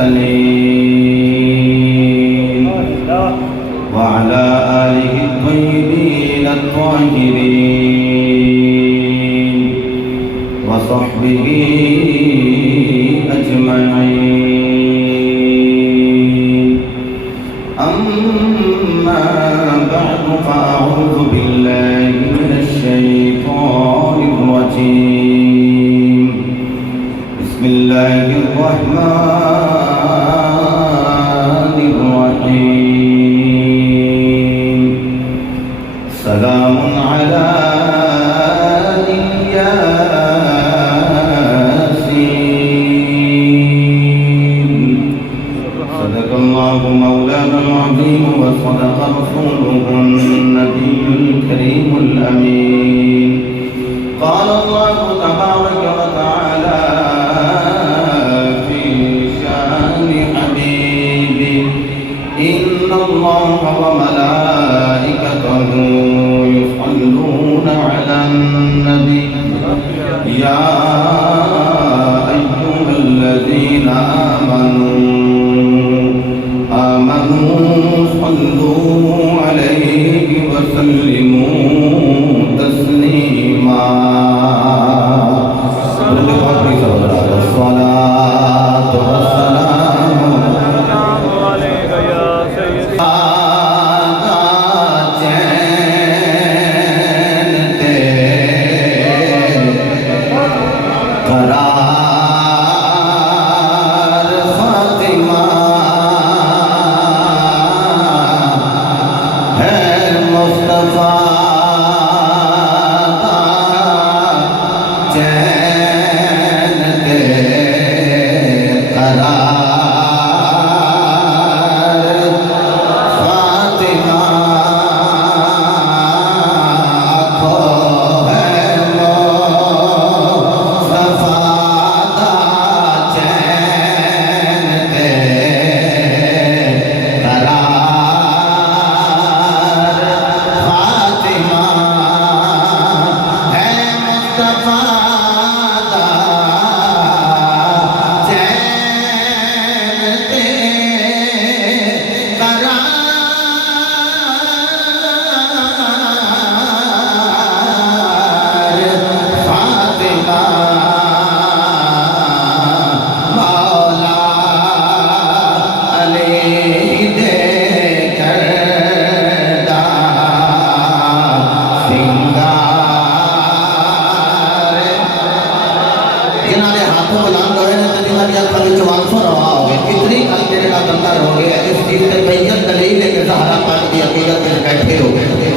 المرسلين وعلى آله الطيبين الطاهرين وصحبه أجمعين. أما بعد فأعوذ بالله من الشيطان الرجيم. بسم الله الرحمن الرحيم. سلام على ياسين. صدق الله مولانا العظيم وصدق رسوله النبي الكريم الأمين. قال الله تبارك وتعالى في شأن حبيبه: إن الله وملائكته يصلون على النبي يا أيها الذين آمنوا صلوا عليه وسلموا تسليما. الصلاة والسلام عليك يا سيدي.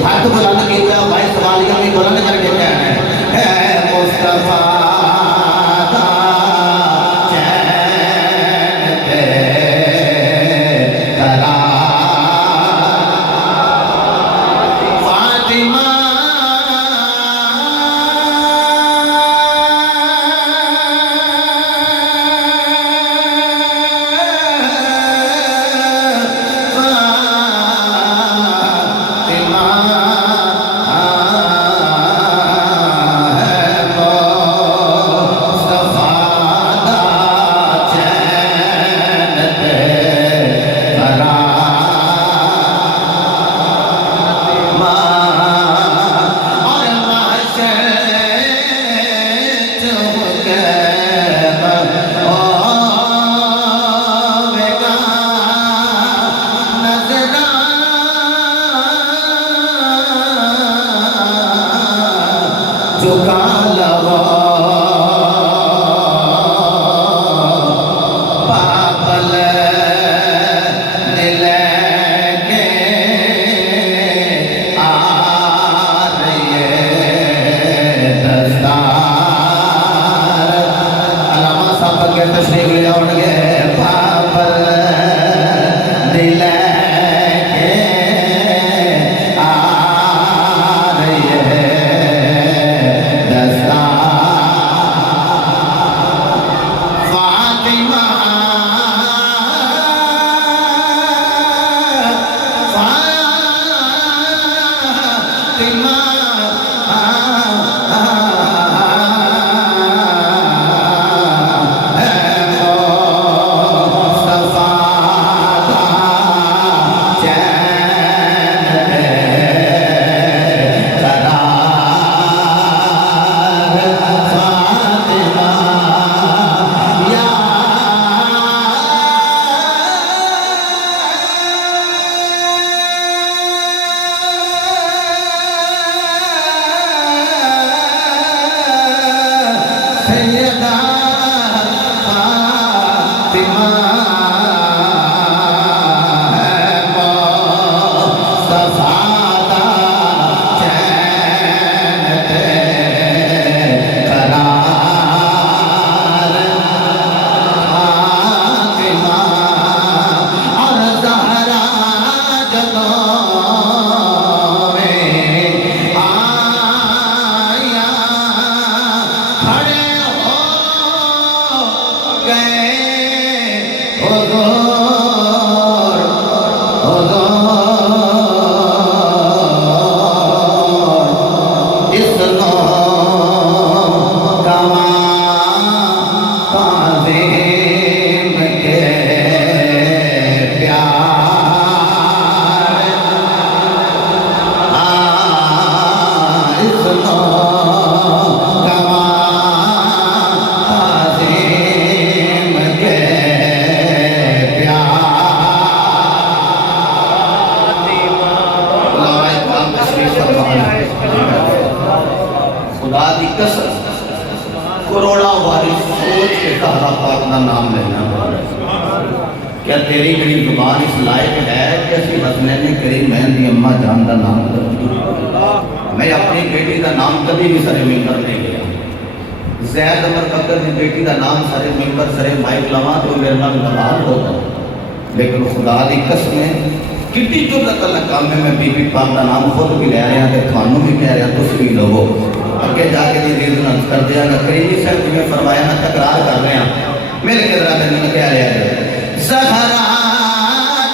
हाथ बुलंद कीजिए भाई, सवालियों में बुलंद करके कहना है मुस्तफा खुदा की कसम करोड़ा वारी सोच के ज़हरा पाक का नाम लेना। क्या तेरी मेरी जुबान इस लायक है कि असि हसनैन करीम बहन की अम्मा जान का नाम कर? मैं अपनी बेटी का नाम कभी भी सरे मिलकर नहीं लिया। जैद अमर बकर की बेटी का नाम सरे मिलकर सरे माइक लवा तो मेरे नाम नवाब होता, लेकिन खुदा की कसम कितनी जुर्रत वाला काम है। मैं बीबी पाक का नाम खुद भी ले रहा तो थानू भी कह रहा, तुम भी लवो। अगे जाके रेजोनेंस कर दिया करीमी साहब जिन्हें फरमाया मैं तकरार कर रहे हैं मेरे किधर मैंने कह रहा है ज़हरा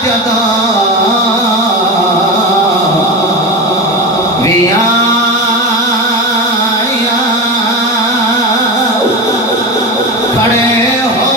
जदा विया खड़े हो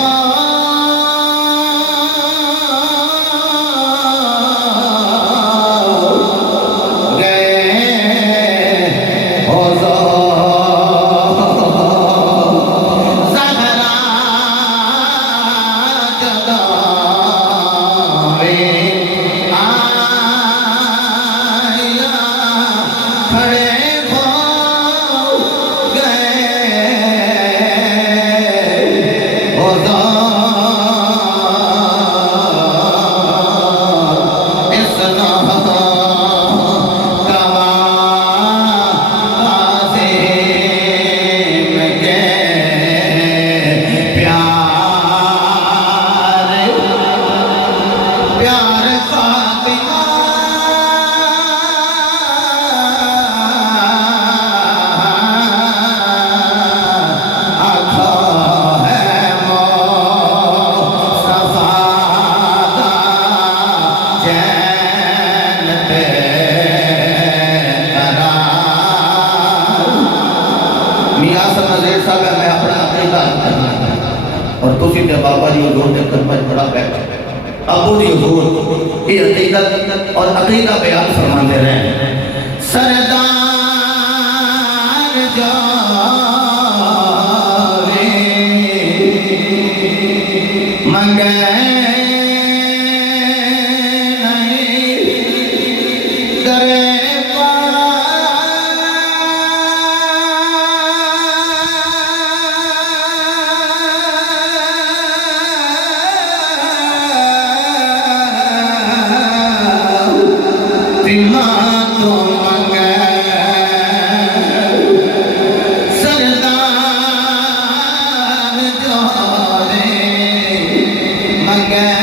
और तुसी ते बाबा जी हजूर के खिदमत बड़ा बैठ अबू जी हजूर ये अकीदत और अकीदा बयान फरमाते रहे सरदार जावे मंगे नहीं करे सरदार जो रे मंगे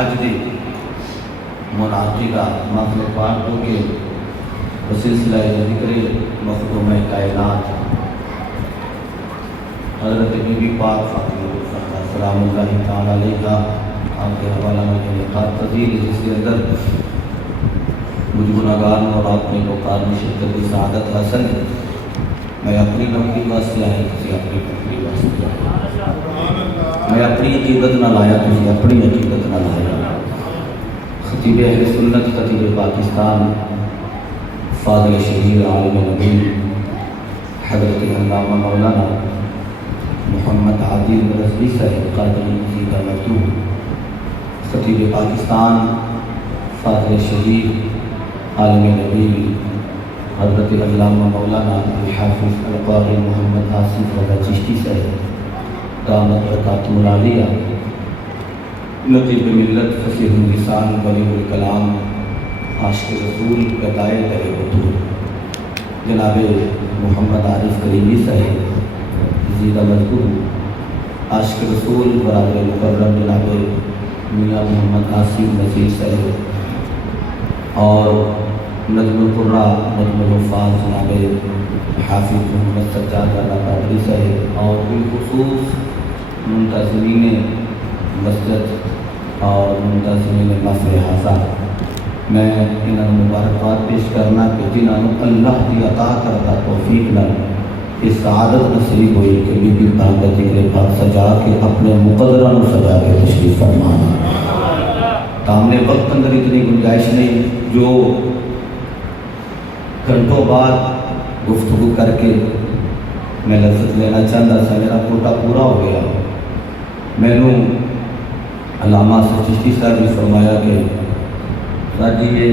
अज की मुनादी का महफिल पाक हो के सिलसिला जिक्र मखदूम कायनात हज़रत बीबी पाक फ़ातिमा सलामुल्लाहि तआला अलैहा आपके हवाला में निकात तज़ीर जिसके अंदर मुझ गुनाहगार और आपने को कार शिद्दत की सआदत हासिल मैं अपनी नौकरी वास्ते आया किसी अपनी नौकरी वास्ते मैं अपनी अकीदत न लाया किसी अपनी अकीदत न लाया खतीब अहले सुन्नत खतीब पाकिस्तान फादिल शहीद आलिम नबी हज़रत अल्लामा मौलाना मोहम्मद आदिल रज़वी साहिब क़ादरी सीधा मखदूम खतीब पाकिस्तान फादिल शहीद आलिम नबी हज़रत अल्लामा मौलाना हाफिज़ अल-क़ारी मोहम्मद आसिफ रज़ा चिश्ती साहिब दामत बरकातुहुल आलिया लतीफ़ मिल्लत फ़सीह लिसान बलीगुल कलाम आशिक़ रसूल गदाए दरे बतूल जनाब मोहम्मद आरिफ करीमी साहिब ज़ीदा मज़कूर आशिक़ रसूल बराबर मुकर्रम जनाब मियाँ मोहम्मद नासिर नज़ीर साहिब और नज़्मुल क़ुर्रा नज़्मुल हुफ़ाज़ जनाब हाफिज़ मोहम्मद सज्जाद अल-क़ादरी साहिब और बिलख़ुसूस मुंतज़िमीन मस्जिद और मुंतज़िमीन मफ़र हासा मैं इन्होंने मुबारकबाद पेश करना कि जिन्होंने अल्लाह की अता करता तौफीक न इस सआदत नसीब हुई कि बीबी पाक का जिक्र पाक सजा के अपने मुक़द्दरा को सजा के तशरीफ़ फरमाना। सामने वक्त अंदर इतनी गुंजाइश नहीं जो घंटों बाद गुफ्तगू करके मैं लफ्ज़ लेना चाहता था, मेरा कोटा पूरा हो गया। मैनू अल्लामा चिश्ती साहब ने फरमाया कि साडी ये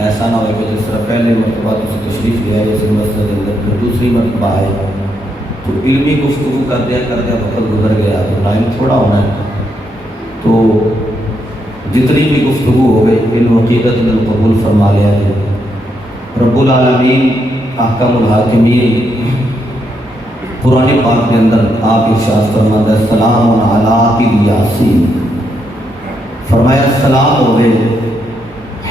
ऐसा ना हो कि जिस तरह पहले मरतबा तुम तशरीफ़ ले आए इस मस्जिद के अंदर फिर दूसरी मरतबा आए तो इल्मी गुफ्तगू कर दिया वक्त गुजर गया तो टाइम थोड़ा होना है। तो जितनी भी गुफ्तगू हो गई इन अक़ीदत में कबूल फरमा लिया है। रब्बुल आलमीन अहकामुल हाकिमीन कुरान पाक के अंदर आप इरशाद फरमाते हैं सलामुन अला यासीन, फरमाया सलाम हो गए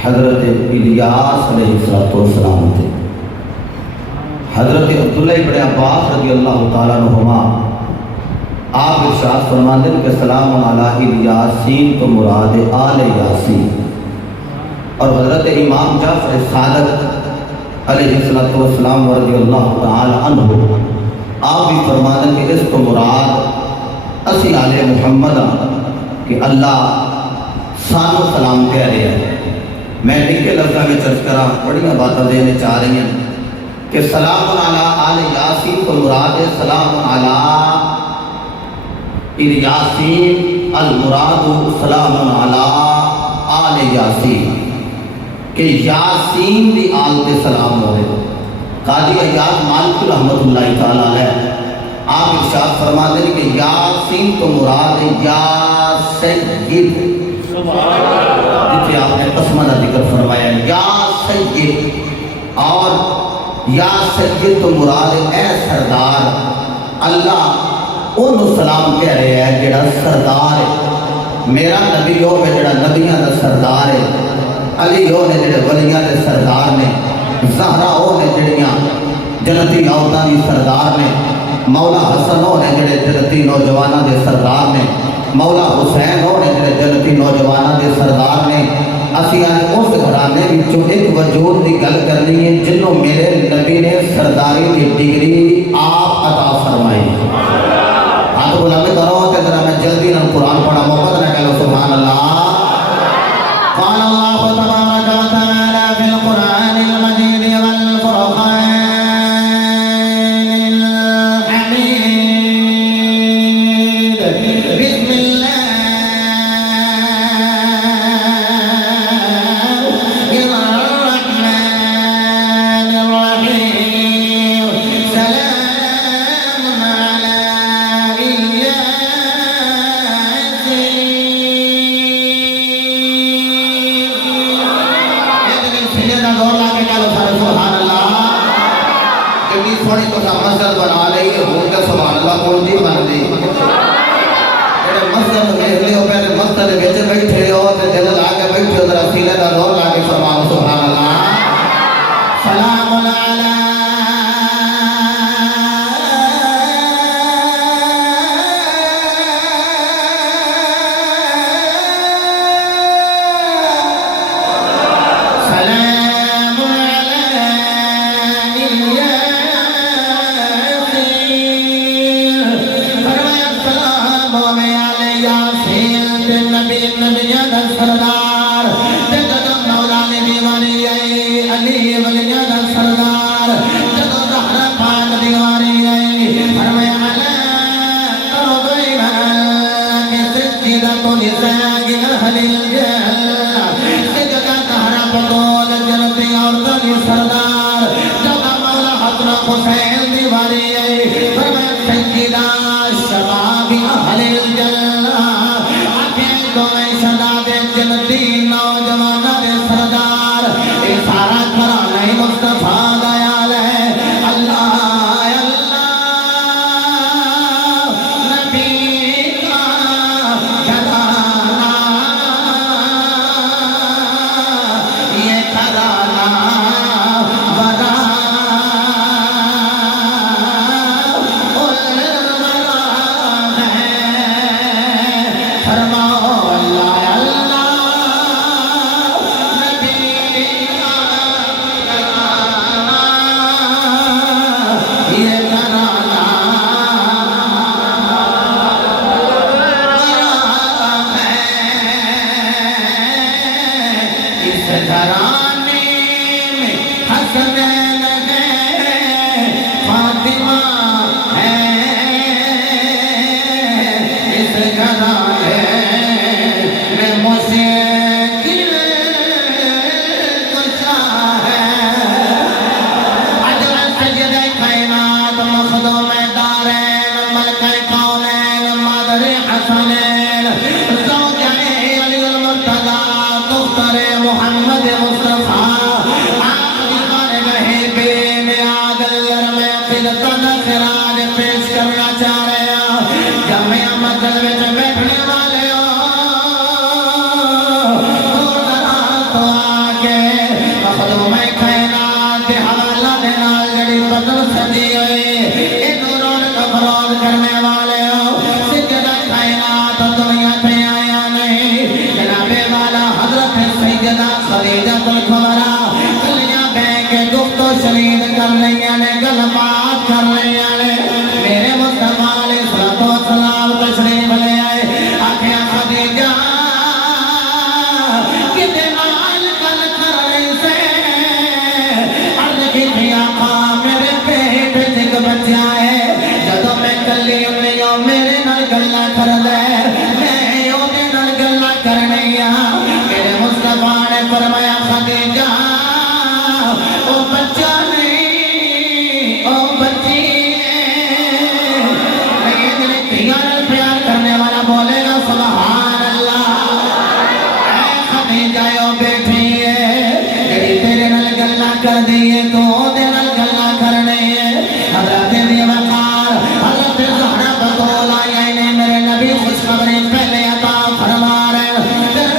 हज़रत इलियास अलैहिस्सलाम थे। हज़रत अब्दुल्लाह इब्न अब्बास रज़ी अल्लाह तआला अन्हुमा आप इरशाद फरमाते हैं कि सलामुन अला यासीन तो मुराद आले यासीन। और हज़रत इमाम जाफ़र सादिक़ अलैहिस्सलाम रज़ी अल्लाह तआला अन्हु आप भी फरमाते हैं कि इसको मुराद असी आले मुहम्मद कि अल्लाह सानो सलाम कह रहे हैं। मैं निके लफ्ज़ों में चर्च करा बड़िया बातें देने चाह रही हैं कि सलाम अला आले यासीन को मुराद है सलाम अला यासीन अल मुराद सलाम अला आले यासीन के यासीन दी आल पे सलाम हो गए। काजी अय्याज मालिक रहमतुल्लाह तआला अलैह आप इरशाद फरमाते हैं कि यासीन तो मुराद या सय्यिद, जिसे आपने कसम का जिक्र फरमाया या सय्यिद, और या सय्यिद तो मुराद ए सरदार। अल्लाह उन्होंने सलाम कह रहे हैं जेड़ा सरदार है। मेरा नबी हो मैं जेड़ा नबियां का सरदार है। अली हो ने जेड़े वलियां के सरदार ने। ज़हरा हो ने जड़ियाँ जन्नती औरतां की सरदार ने। मौला हसन हो ने जेड़े जन्नती नौजवानों के सरदार ने। मौला हुसैन हो ने जेड़े जन्नती नौजवानों के सरदार ने। असी अज उस घराने विचों एक वजूद की गल करनी है जिन्हों मेरे नबी ने सरदारी की डिग्री आप अता फरमाई। हाथ बुलंद करो तो जरा मैं जल्दी ना कुरान पढ़ा मोहब्बत ना कह लो सुभान अल्लाह। क़ाल अल्लाहु तबारक व तआला फिल कुरानिल मजीद वल फुरक़ानिल हमीद। बिस्मिल्लाहिर रहमानिर रहीम। सलामुन अला थोड़ी तो मस्जिद बना ली होगा सुभान अल्लाह कौन जी बन दी जेड़े मस्जिद देख लियो पहले मस्जिद विच बैठे हो ते दिल ला के बैठे हो जरा सीने दा जोर ला के फरमाओ सुभान अल्लाह। सलामुन अला दुनिया पे आया नहीं जनाबे वाला हजरत सैयदा खदीजा कुबरा कलियां बह के गुफ्तो शरीर कर रही ने गलबात कर रही ने मेरे मुस्तफा अलैहिस्सलाम तशरीफ ले आए आखिया खदीजा किते नाल गल कर रही से अर्ज की आका मेरे पेट च एक बच्चा है जदों मैं कली नहीं मेरे नाल गल्लां कर ले मैं ओदे नाल गल्लां करनी आ मेरे मुस्तफा ने फरमाया खदीजा ओ बच्चा नहीं ओ बच्ची मेरे धियां नाल प्यार करने वाला बोलेगा सुभान अल्लाह ऐ खदीजा ओ बैठी है जेड़ी तेरे नाल गल्लां कर दी है तो ओदे नाल गल्लां करनी है हजरत वकार हजरत ज़हरा बतौल आए ने मेरे नबी खुशखबरी पहले अता फरमा रहे फिर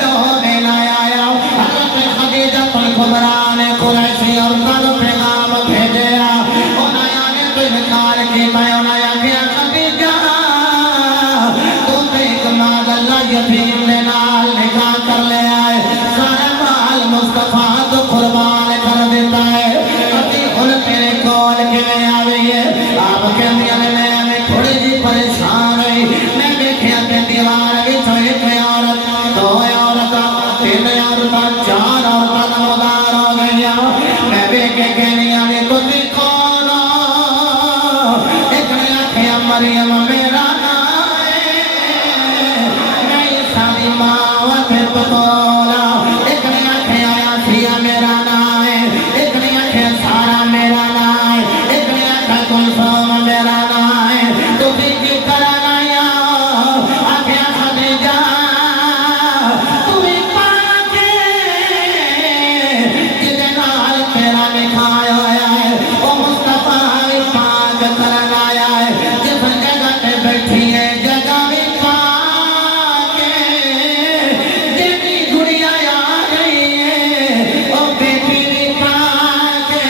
दिन आया हजरत खदीजा कुबरा ने कुरैशी और कल पैगाम भेजे उन्होंने ने तो इनकार किया उन्होंने आखिया खदीजा तू तो एक मागल्ला यतीम ने नाल निकाह कर ले आए सारा माल मुस्तफा तो कुर्बान कर देता है अभी हुन तेरे कोल किवें आवी है आप कहंदियां ने मैं थोड़ी जी परेशान हुई मैं देखिया कि दीवार विच एक औरत दो औरतां तीन औरतां चार औरतां नमदार हो गईयां मैं देख के कहनियां ने तुसी कौन हो एक ने आखिया मरियम मेरा नाम है मैं ईसा दी मां वते बतौला एक ने आखिया आसिया मेरा नाम है एक ने आखिया सारा मेरा नाम है एक ने आखिया कुलसुम मेरा नाम है तुसी की करना या आखिया खदीजा तुम्हें पाके जिदे नाल तेरा निकाह होया है ओ मुस्तफा भी पाक करना आया है जिस जगह पे बैठी है जगह भी पाके जितनी गुड़िया आ गई है ओ बेटी भी पाके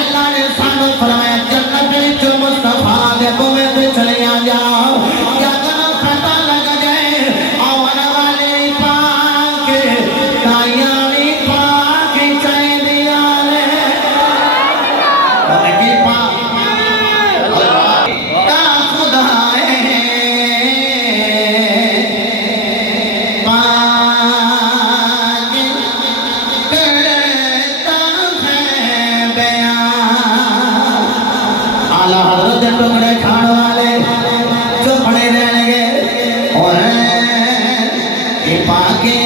अल्लाह ने सानू फरमाया जन्नत विच मुस्तफा दे बुवे ते चलिया जाओ जगह पता लग जाए आने वाले पाके ताइयां भी पाक चाहिए रे उनकी पाक का खुदा है पाक करता है बयान आला हजरत टुकड़े खाने वाले जो बड़े रहेंगे और ये पाके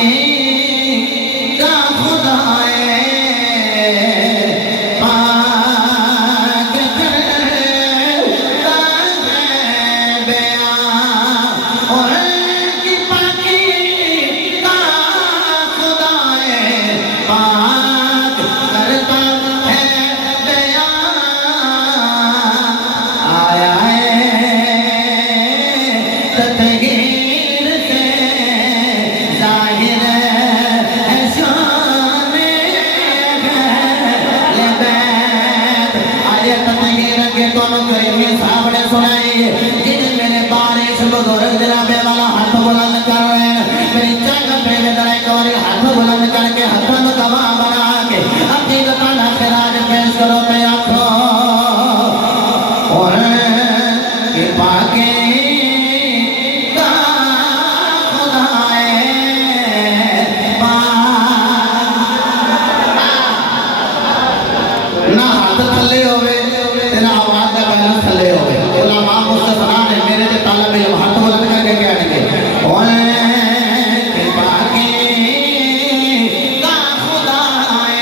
का खुदा है पाक करता है बयान और की पाकी का खुदा है पाक करता है बयान आया है तदगीर से जाहिर है शान लेबैत आये तदगीर के दोनों करीमी साहब ने सुनाई जिन्हें मेरे बारिश बुजुर्ग जनाबे वाला हाथ बुलंद कर रहे हैं मेरी चंग पे जरा एक बार हाथ बुलंद करके हाथों में गवाह बना के अपनी गताना खिराज पेश करो पे आंखों और ये पाके का खुदा है ना हाथ थले होवे तेरा आवाज का बैलेंस थले होवे उलमा मुस्तफा ने मेरे ते तालब इल्म हाथ बुलंद करके कहने और ये पाके का खुदा है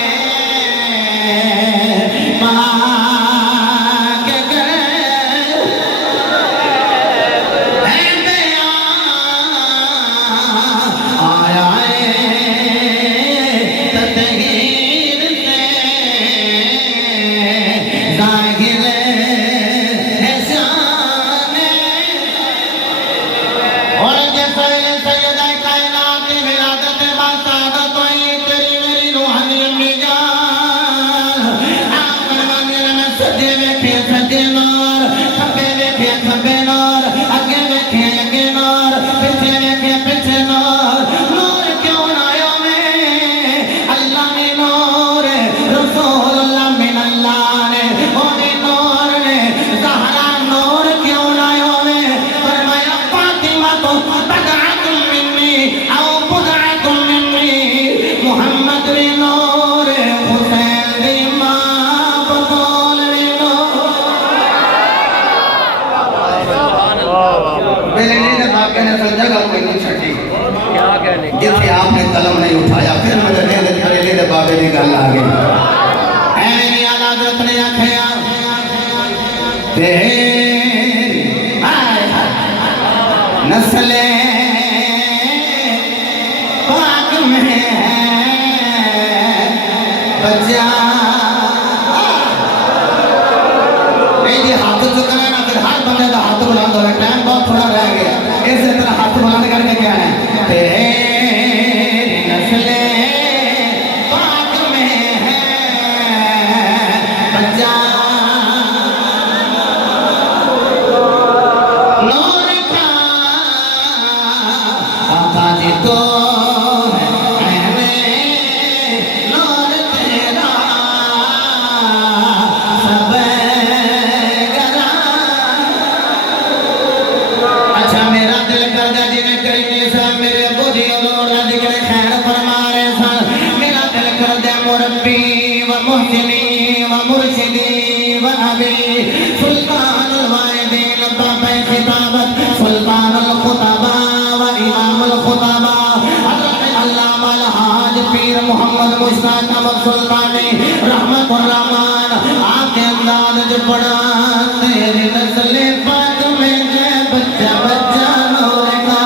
जिथे आपने कलम नहीं उठाया फिर मेरे कहते बरेली के बाबे की गल आ गई ऐवें आला हज़रत ने आखिया नस्ले पाक में बचा हाथ चुकना ना फिर हर बंदे का हाथ बुलंद हो टाइम बहुत थोड़ा रह गया इसी तरह हाथ बुलंद करके क्या है तेरी नस्ले पाक में है बचा नूर का आता जी तो मोहम्मद मुश्ताक अहमद सुल्तानी रहमत रहमान आपके अंदाज जो पड़ा तेरी नस्ल पाक में है बच्चा बच्चा नूर का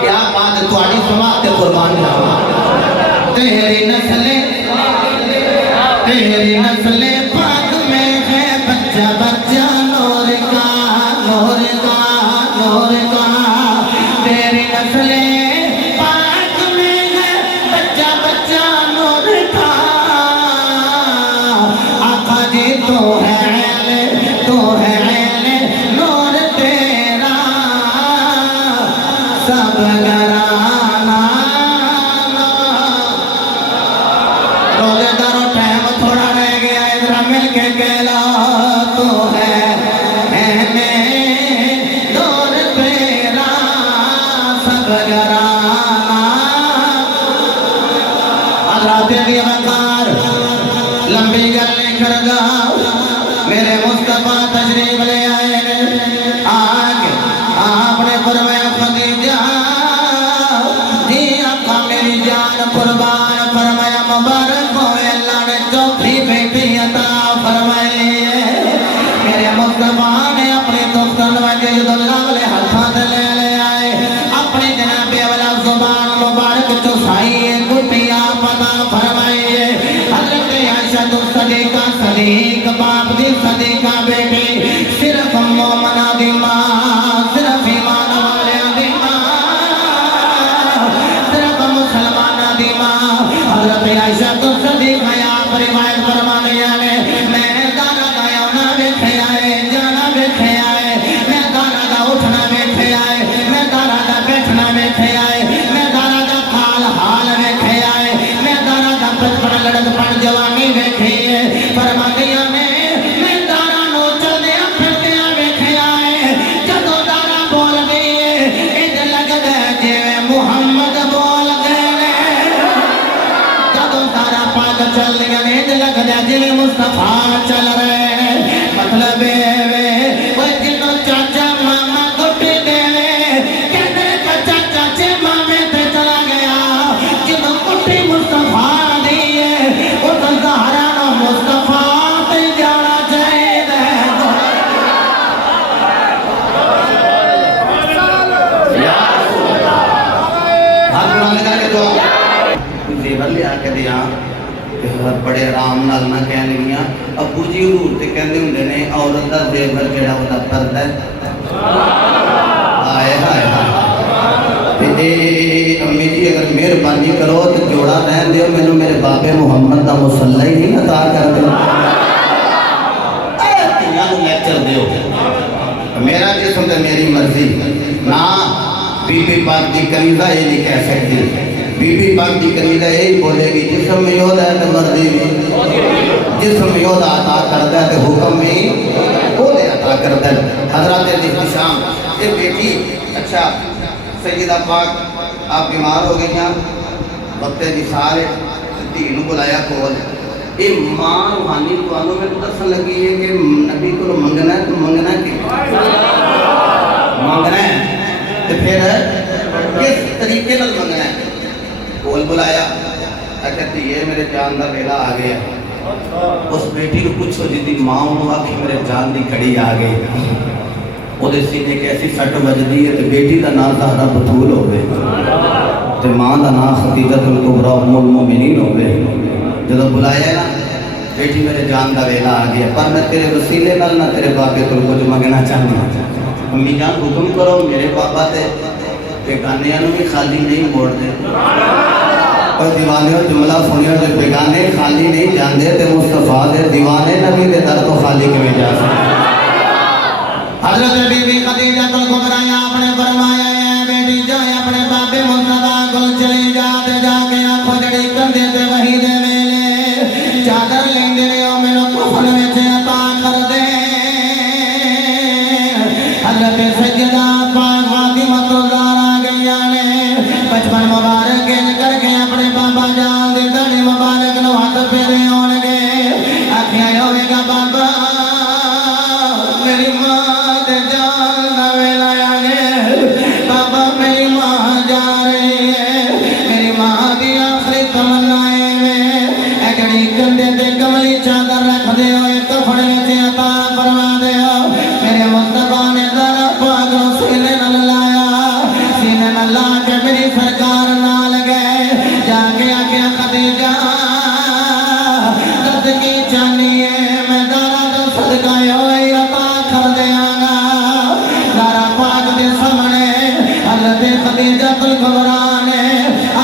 क्या बात थोड़ी समाप्त कुर्बान जावा तेरी नस्ल पाक में है बच्चा बच्चा नूर का तेरी नस्ल पाक में है बच्चा बच्चा नूर का आका जी तो है नूर तेरा सब घराना रोजेदारों टाइम थोड़ा रह गया इधर मिल के कहला तो है नूर तेरा सब घराना अल्लाह तेरी वकार लंबी गल नहीं कर मेरे मुस्तफा तशरीफ ले आए आगे आपने फरमाया खदीजा जी आका मेरी जान कुर्बान फरमाया मुबारक हो अल्लाह ने चौथी बेटी अता फरमाई मेरे मुस्तफा ने अपने दोस्तों नवाजे युद्धुल्लाह वाले हाथों से ले आए अपने जनाबे वाला जुबान मुबारक चौसाई कुटिया पता फरमाई हजरत आयशा तो सदीका सदीक बाप दी सदीका बेटी सिर्फ मोमना दी मां सिर्फ ईमान वाले दी मां सिर्फ मुसलमाना दी मां हजरत आयशा तो सदीका या परिवार फरमाने आले मैं दाना का आना वेखे आए जाना वेखे आए मैं दाना का उठना वेखे आए मैं दाना का बैठना वेखे आए मैं दाना का हाल वेखे आए मैं दाना का बचपन लड़कपन जवानी वेखे फरमानिया ने मैं दाना नो चलदे फिरदे वेखे आए जदों दाना बोल गई इंज लगदा जिवें मुहम्मद बोल गए जदों दाना पाक चल गया इंज लगदा जिवें मुस्तफा चल रहे मतलब वो जिन्हों चाचा मामा गुट्टी देवे कहते चाचा चे मामे पे चला गया जिन्हों गुट्टी मुस्तफा दी है उस ज़हरा नो मुस्तफा पे जाना चाहिए हाथ बुलंद करके दो जेवर ले आके दिया बड़े आराम नाल ना कहनिया अबू जी हजूर ते कहंदे हुंदे ने औरत दा जेवर जेड़ा ओदा पर्दा है आए हाय ते अम्मी जी अगर मेहरबानी करो तो जोड़ा रहन दियो मैनू मेरे बाबे मुहम्मद दा मुसल्ला ही नहीं अता कर दियो तियां नूं लेक्चर दियो मेरा जिस्म ते मेरी मर्जी ना बीबी पाक दी कलीजा ये नहीं कह सकती बीबी पाक दी कलीजा यही बोलेगी जिस्म में योदा है तो मर्जी भी जिस्म में योदा अता करता है तो हुक्म भी बोले अता करता है हजरत इख्तिशाम ये बेटी अच्छा सैयदा पाक आप बीमार हो गई हैं वक्त की सारे धी बुलाया कोल ये मां रूहानी तुहानू मैं दसन लगी है कि नबी को मंगना है, तो मंगना कि मंगना है तो फिर किस तरीके नाल मंगना है? बोल बुलाया कहती ये मेरे जान का वेला आ गया। उस बेटी को पूछो जिंदी मां आखी मेरे जान की घड़ी आ गई, वो सीने की ऐसी सट बजती है तो बेटी का नाम ज़हरा बतूल हो तो मां का नाम खदीजतुल कुबरा उम्मुल मोमिनीन हो। जो बुलाया ना बेटी मेरे जान का वेला आ गया, पर मैं तेरे वसीले नाल ना तेरे बाबे को कुछ मंगना चाहती। अम्मी जान हुक्म करो, मेरे पापा ते बेगानिया भी खाली नहीं मोड़ते। और दीवाने जुमला सुनियो जो बेगाने खाली नहीं जाते तो मुस्तफा दे दीवाने नबी दे दर तो खाली किवें जा सकते। हज़रत बीबी खदीजतुल कुबरा आपने फरमाया है बेटी जाए अपने बाबे मुस्तफा को चली जा ते जाके आखो जड़ी कंधे ते वही दे वेले चादर लेंदे ने ओ मेनू कफन विच अता कर दे। हज़रत सैयदा फातिमा ज़हरा गईयां ने बचपन मुबारक करके अपने बाबा जान दे दाढ़ी मुबारक नु हाथ फेरे होणगे आखियां होवेगा बाबा मेरी मां दे जान दा वेला आ गया, बाबा मेरी मां जा रही है, मेरी मां दी आखिरी तमन्नाएं में एकड़ी कंधे ते कमली चादर रख दे होए कफन विच अता फरमा दे। मेरे मुस्तफा ने ज़रा पाक नु सीने नाल लाया, सीने नाल ला के मेरी सरकार नाल गए जाके आके खदीजा दर्द की जानी है मैं ज़रा तो सदका होए अता कर देंगा। ज़रा पाक दे सामने हज़रत खदीजतुल कुबरा ने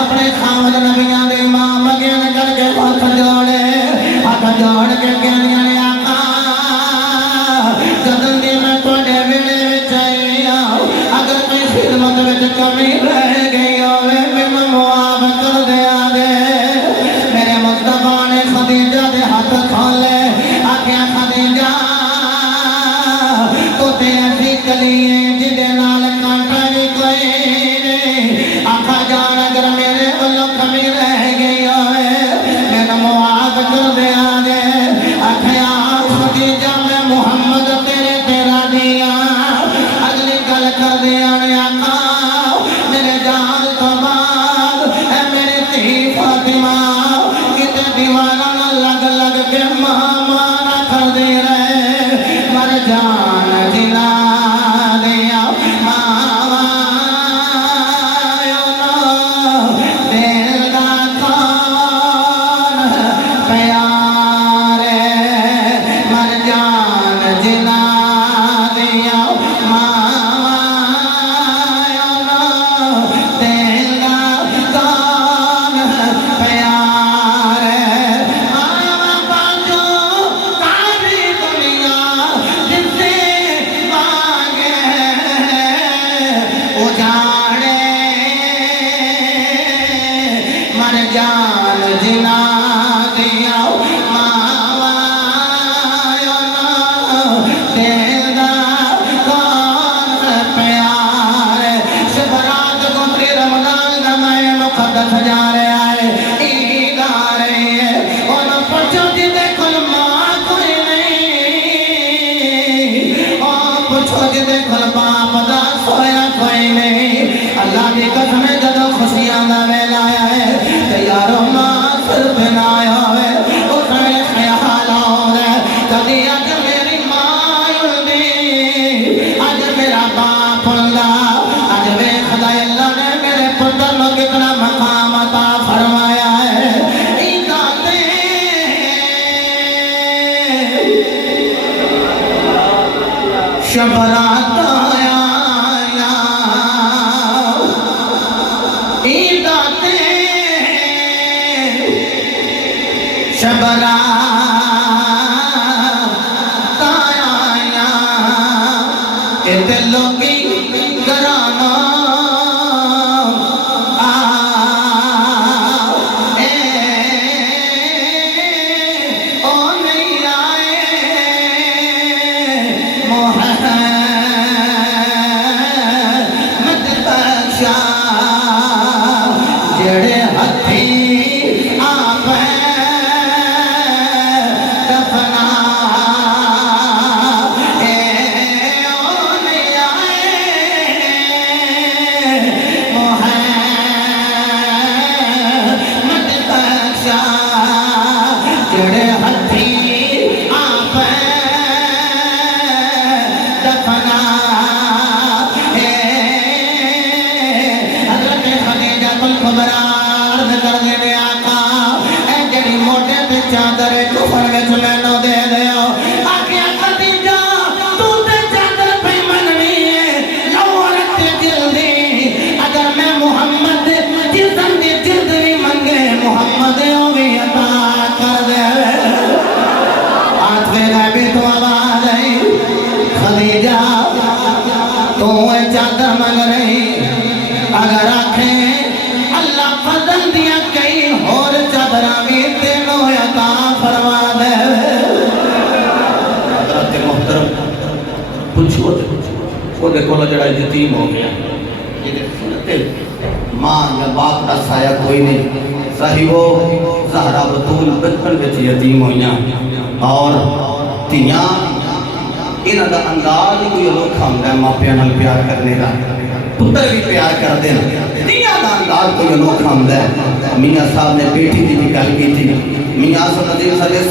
अपने खामद नबियां दे इमाम अगेन करके हाथ जोड़ के कहनिया ने आका जदन दी मैं तुहाडे वेले विच आई हां, अगर कोई खिदमत विच कमी रह गई होवे मैनूं मुआफ कर दिया दे। मेरे मुस्तफा ने खदीजा दे हाथ खोले आख्या खदीजा तू ते ऐसी कली है जिहदे नाल कांटा भी कोई नहीं, आखा जान अगर मेरे वल्लों कमी रह गई होवे मैनूं मुआफ कर दिया दे। आख्या खदीजा मैं मुहम्मद तेरे तेरा दिया अगली गल कर दिया ने आका मेरे जान तो बाद है मेरी धी फातिमा किते दीवाना ना लग लग के महामाना कर दे रहे मर जान जिना दिया मावा दिल दा कौन प्यार मर जान जिना दिया मावा दिल दा कौन प्यार मावा बाजो सारी दुनिया जिसे मांगे उजाड़े मर जान जिना दिया मावा दिल दा कौन प्यार। शबरात गुजरी रमजान का महीना मुकद्दस जा रहा है, ईद आ रही है और पूछो जिदे कोल मां कोई नहीं, और पूछो जिदे कोल बाप दा सोया कोई नहीं। अल्लाह की कसम जदों खुशियां दा वेला आया है ते यारो मां सिर्फ ना होवे उस वेले ख्याल आउंदा कदी अज मेरी मां हुंदी अज मेरा बाप हुंदा। अज वेखदा अल्लाह ने मेरे पुत्र नूं कितना मकाम अता फरमाया है। ईदां ते शबरात आया ईदां ते शबरात आया इते लोकी घराना ओ नहीं आए मोहम्मद तू चादर मंग रही अगर आखे अल्लाह फजल दिया कई होर चादर भी तेनों अता फरमा दे। हज़रत मोहतरम पूछो ओदे कोल जड़ा यतीम हो गया मां या बाप का साया कोई नहीं साहिबो ज़हरा बतूल बचपन विच यतीम होइयां और तियां इन्हां दा अंदाज ही कोई अनोखा हुंदा है मापियां नाल प्यार करने का पुत्र भी प्यार करते हैं तियां दा अंदाज कोई अनोखा हुंदा है। मियां साहब ने बेटी की भी गल की थी मियां साहब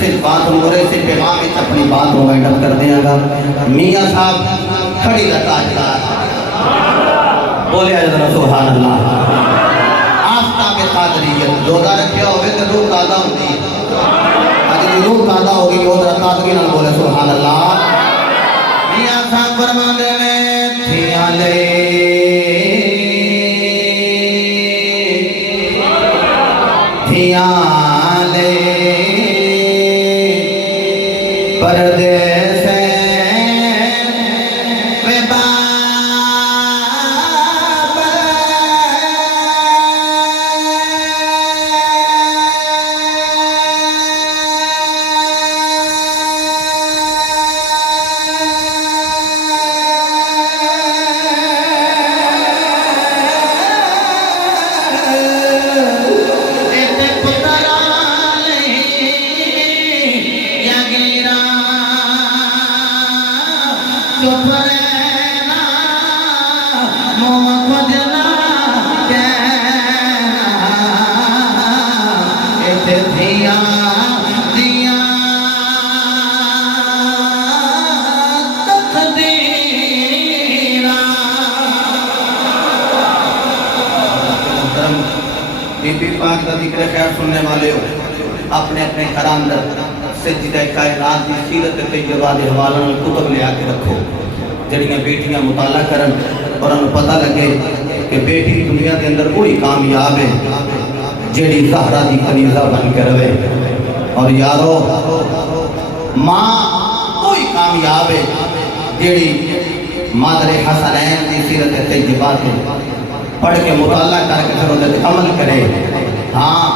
से बात हो रही से पैगाम में अपनी बात को वाइंड अप कर देगा। मियां साहब खड़ी का ताजदार बोले सुभान अल्लाह आफ्ताब कादरियत रोजा रखिया होवे तो रूह ताजा होती है अज रूह ताजा होगी वो ताजगी नाल बोले सुभान अल्लाह। मियां साहब फरमांदे ने थिया ले थिया ले परदेस बीबी पाक का जिक्र खैर सुनने वाले हो अपने अपने घर अंदर सज्जिदा कायनात की सीरत तैयबा के हवाले नाल कुतुब ले आके रखो जड़ियां बेटियां मुताला करन और उन्हें पता लगे कि बेटी दुनिया के अंदर वही कामयाब है जेड़ी ज़हरा दी कनीज़ा बन के रहे। और यारो माँ वही कामयाब है जेड़ी मादरे हसनैन की सीरत तैयबा से पढ़ के मुताला करके फिर उन्हें अमल करे। हाँ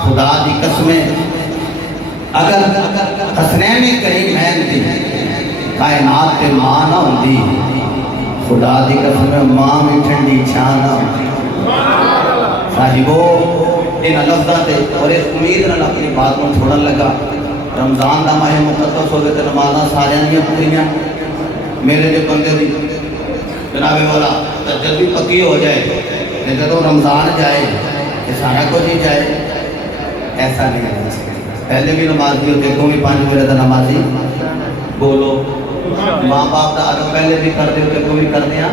खुदा की कसमें अगर हसनैन करीमैन दी कायनात पे मां ना होंदी खुदा की कसमें मां भी ठंडी छां ना होंदी। साहिबो इन लफ्ज़ां ते और इस उम्मीद नाल अपनी बात को छोड़न लगा। रमज़ान का माह मुकद्दस हो गए तो नमाज़ां सारियां दियां पूरियां मेरे जो बंदे दी जनाबे वाला तो जल्दी पक्की हो जाए नहीं तो रमज़ान जाए ये सारा कुछ ही जाए ऐसा नहीं है। पहले भी नमाजी होते को भी 5 बजे का नमाजी बोलो माँ बाप का आदम पहले भी करते होते को भी करते हैं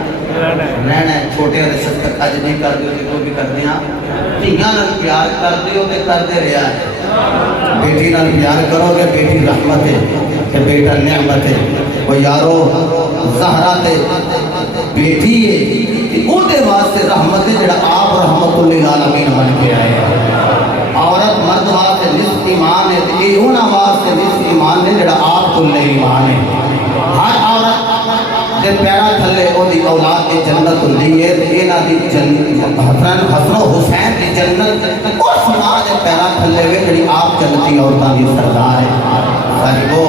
रहना छोटे रिश्ते अज नहीं करते होते को भी करते हैं। धियां नाल प्यार करते हो तो करते रहा है बेटी नाल प्यार करोगे बेटी रहमत है कि बेटा नेमत है। वो यारो ज़हरा ते बेटी है उहदे वास्ते रहमत है जेड़ा आप रहमतुल लिल आलमीन बन के आए। औरत मर्द वास्ते निस्फ ईमान है तो ये उन्हां वास्ते निस्फ ईमान है जेड़ा आप कुल ईमान है। हर औरत दे पैरा थल्ले ओदी औलाद की जन्नत हुंदी है ते इन्हां दी जन्नत हसन हुसैन की जन्नत उस मां दे पैरा थल्ले वे जेड़ी आप जन्नती औरतां दी सरदार है। साहिबो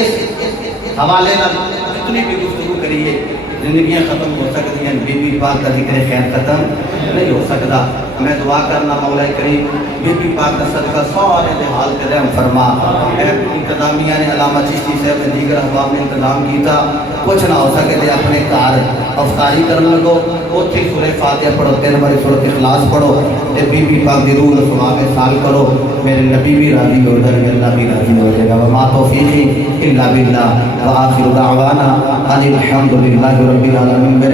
इस हवाले नाल जितनी भी गुफ्तगू करिए जिंदगियां खत्म हो सकती हैं बीबी पाक का जिक्र खैर खत्म नहीं हो सकता। मैं दुआ करना मौला करीम बीबी पाक का सदका सारे दे हाल के रहम फरमा। इंतजामिया ने अलामा चिश्ती साहब ने दीगर अहबाब ने इंतजाम किया कुछ ना हो सके तो अपने घर अफ्तारी करने लगो उत्थे सूरह फातिहा पढ़ो 3 बारी सूरत इखलास पढ़ो ते बीबी पाक दी रूह को सुना के साल करो मेरे नबी भी राजी हो जाएंगे अल्लाह भी राजी हो जाएगा। व मा तौफीकी इल्ला बिल्लाह व आखिरु दावाना अनिल हम्दुलिल्लाहि रब्बिल आलमीन।